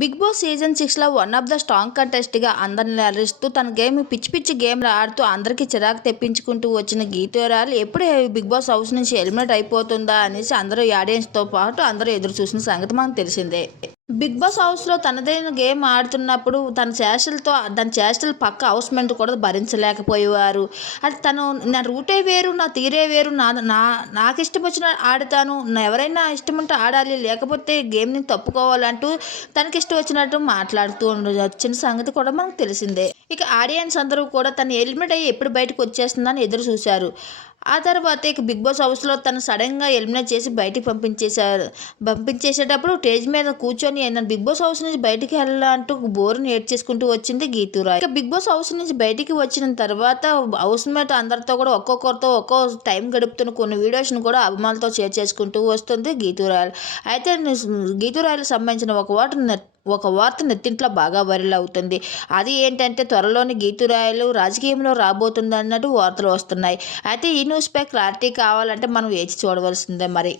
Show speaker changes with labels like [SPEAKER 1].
[SPEAKER 1] Big Boss season సిక్స్లో one of the strong కంటెస్ట్గా అందరిని అలరిస్తూ తన గేమ్ పిచ్చి పిచ్చి గేమ్ ఆడుతూ అందరికీ చిరాకు తెప్పించుకుంటూ వచ్చిన గీతోరాలు ఎప్పుడు బిగ్ బాస్ హౌస్ నుంచి ఎలిమినేట్ అయిపోతుందా అనేసి అందరూ ఆడియన్స్తో పాటు అందరూ ఎదురు చూసిన సంగతి మనకు తెలిసిందే. బిగ్ బాస్ హౌస్లో తనదైన గేమ్ ఆడుతున్నప్పుడు తన చేష్టలతో తన చేష్టలు పక్క హౌస్ మెంట్ కూడా భరించలేకపోయేవారు. అది తను నా రూటే వేరు నా తీరే వేరు నా నా నాకు ఇష్టం వచ్చిన ఆడతాను. నా ఎవరైనా ఇష్టం ఉంటే ఆడాలి లేకపోతే గేమ్ని తప్పుకోవాలంటూ తనకి ఇష్టం వచ్చినట్టు మాట్లాడుతూ ఉండ- వచ్చిన సంగతి కూడా మనకు తెలిసిందే. ఇక ఆడియన్స్ అందరూ కూడా తను ఎలిమినేట్ అయ్యి ఎప్పుడు బయటకు వచ్చేస్తుందని ఎదురు చూశారు ఆ తర్వాత ఇక బిగ్ బాస్ హౌస్లో తను సడన్గా ఎలిమినేట్ చేసి బయటికి పంపించేశారు పంపించేసేటప్పుడు స్టేజ్ మీద కూర్చొని నన్ను బిగ్ బాస్ హౌస్ నుంచి బయటికి వెళ్ళాలంటూ బోర్ని ఏడ్ చేసుకుంటూ వచ్చింది గీతురాయ్ ఇక బిగ్ బాస్ హౌస్ నుంచి బయటికి వచ్చిన తర్వాత హౌస్ మేట్ అందరితో కూడా ఒక్కొక్కరితో ఒక్కో టైం గడుపుతున్న కొన్ని వీడియోస్ని కూడా అభిమానులతో షేర్ చేసుకుంటూ వస్తుంది గీతురాయల్ అయితే గీతురాయలకు సంబంధించిన ఒక వాటర్ నెట్ ఒక వార్త నెత్తింట్లో బాగా వైరల్ అవుతుంది. అది ఏంటంటే త్వరలోని గీతురాయలు రాజకీయంలో రాబోతుంది అన్నట్టు వార్తలు వస్తున్నాయి. అయితే ఈ న్యూస్పై క్లారిటీ కావాలంటే మనం వేచి చూడవలసిందే మరి.